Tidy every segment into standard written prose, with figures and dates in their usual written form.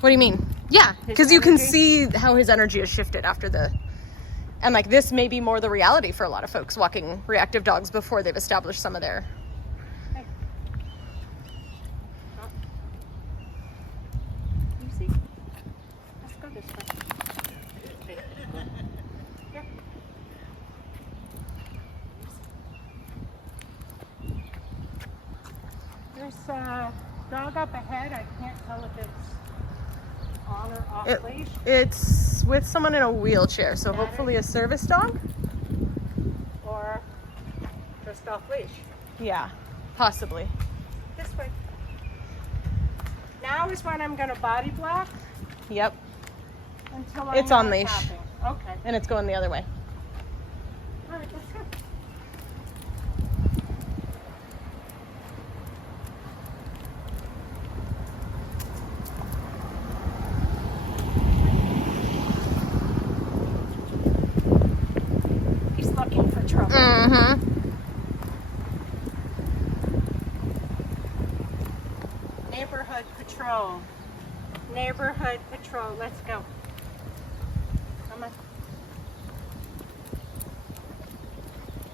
What do you mean? Yeah, because you can see how his energy has shifted after the... And like this may be more the reality for a lot of folks walking reactive dogs before they've established some of their... Hey. Oh. Easy. Let's go this way. Here. There's a dog up ahead. I can't tell if it's on or off leash. It's with someone in a wheelchair, so hopefully a service dog? Or just off leash. Yeah, possibly. This way. Now is when I'm going to body block. Yep. Until I It's know on what's leash. happening. Okay. And it's going the other way. All right, let's go. He's looking for trouble. Mm-hmm. Neighborhood patrol. Neighborhood patrol. Let's go. Come on.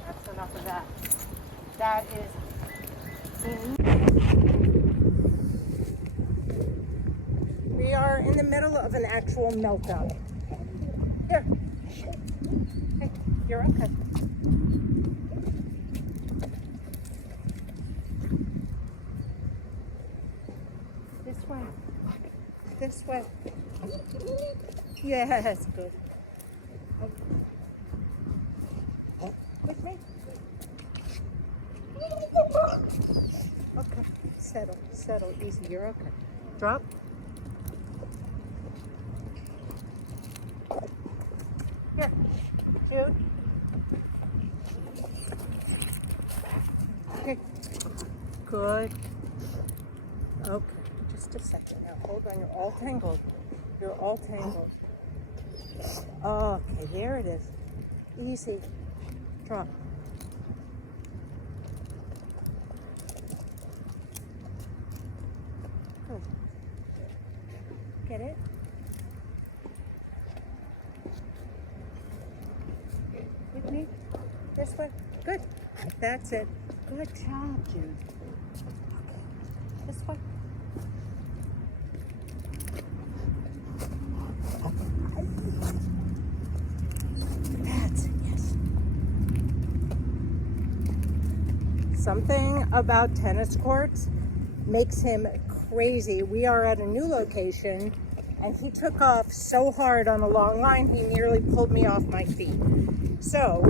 That's enough of that. That is... We are in the middle of an actual meltdown. Here. Hey, you're okay. This way. This way. Yes, good. With me. Okay, settle, easy, you're okay. Drop. Here, Jude. Okay, good. Okay, just a second now. Hold on, you're all tangled. You're all tangled. Okay, there it is. Easy. Drop. Good. Get it? With me? This way? Good. That's it. Good job, Jude. Okay. This way. That's it, yes. Something about tennis courts makes him crazy. We are at a new location and he took off so hard on a long line he nearly pulled me off my feet. So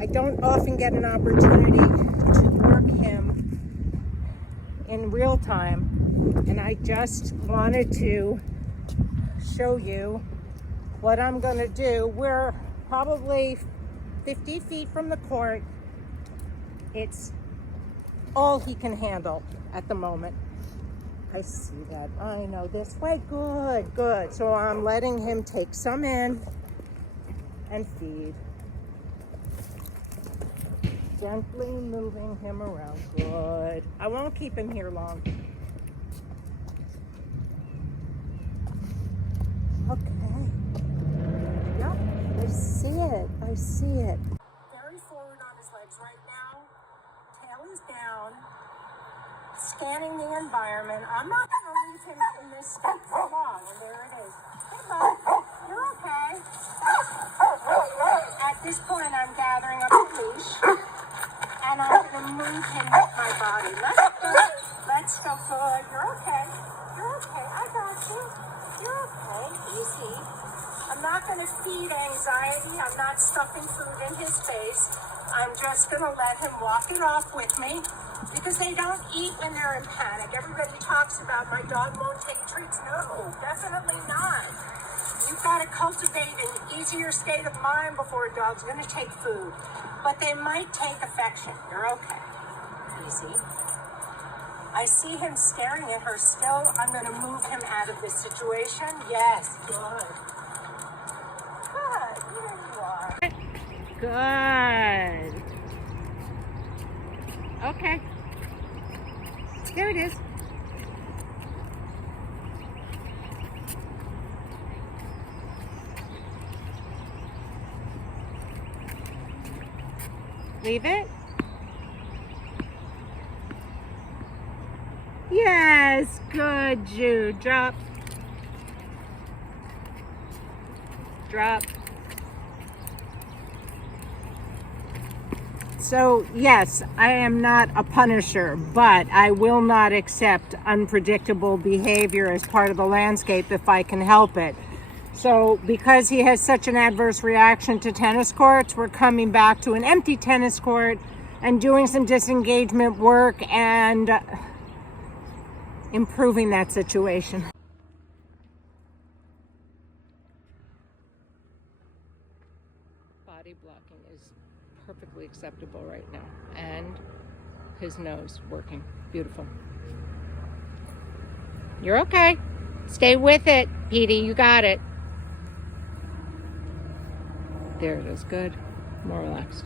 I don't often get an opportunity to work him in real time, and I just wanted to show you what I'm going to do. We're probably 50 feet from the court. It's all he can handle at the moment. I see that. I know. This way. Good, good. So I'm letting him take some in and feed. Gently moving him around. Good. I won't keep him here long. Okay. Yep. I see it. I see it. Very forward on his legs right now. Tail is down. Scanning the environment. I'm not going to leave him in this state for long. And there it is. Hey, bud. You're okay. At this point, I'm gathering up the leash. And I'm going to move him with my body. Let's go. Let's go. Good. You're okay. You're okay. I got you. You're okay. Easy. I'm not going to feed anxiety. I'm not stuffing food in his face. I'm just going to let him walk it off with me because they don't eat when they're in panic. Everybody talks about my dog won't take treats. No, definitely not. You've got to cultivate an easier state of mind before a dog's going to take food. But they might take affection. You're okay. Easy. I see him staring at her still. I'm going to move him out of this situation. Yes, good. Good. Here you are. Good. Okay. There it is. Leave it. Yes, good, Jude. Drop. Drop. So, yes, I am not a punisher, but I will not accept unpredictable behavior as part of the landscape if I can help it. So, because he has such an adverse reaction to tennis courts, we're coming back to an empty tennis court and doing some disengagement work and improving that situation. Body blocking is perfectly acceptable right now. And his nose working. Beautiful. You're okay. Stay with it, Petey. You got it. There it is. Good. More relaxed.